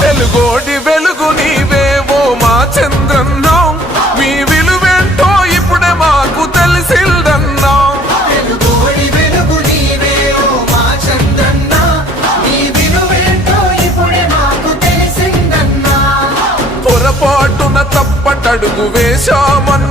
వెలుగోడి వెలుగు నీవేవో మా చంద్రన్నా, మీ విలువేంటో ఇప్పుడే మాకు తెలిసిందన్నా. వెలుగోడి వెలుగు నీవేవో మా చంద్రన్నా, మీ విలువేంటో ఇప్పుడే మాకు తెలిసిందన్నా. పొరపాటున తప్పటడుగు వేశామన్న